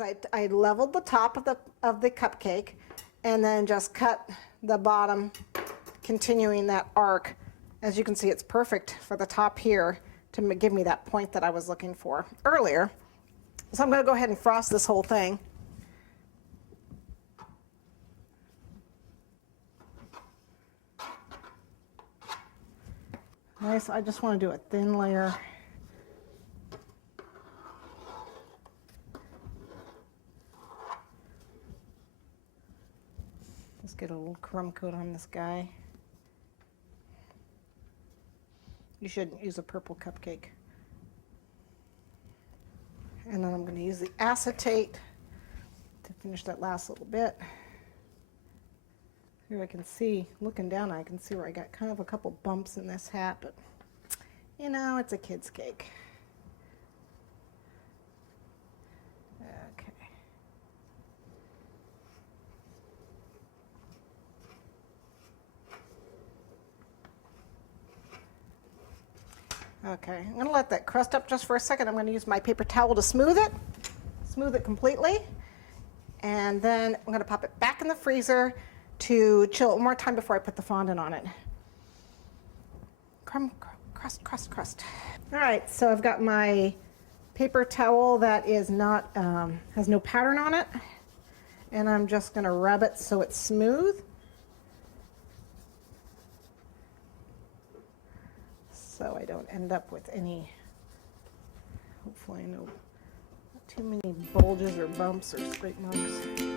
is I leveled the top of the cupcake and then just cut the bottom, continuing that arc. As you can see, it's perfect for the top here to give me that point that I was looking for earlier. So I'm going to go ahead and frost this whole thing. Nice. I just want to do a thin layer. Just get a little crumb coat on this guy. You shouldn't use a purple cupcake. And then I'm going to use the acetate to finish that last little bit. Here I can see, looking down, I can see where I got kind of a couple bumps in this hat, but you know, it's a kid's cake. Okay. Okay, I'm going to let that crust up just for a second. I'm going to use my paper towel to smooth it completely. And then I'm going to pop it back in the freezer to chill one more time before I put the fondant on it. Crust. All right, so I've got my paper towel that is not, has no pattern on it. And I'm just going to rub it so it's smooth. So I don't end up with any, hopefully no, too many bulges or bumps or scrape marks.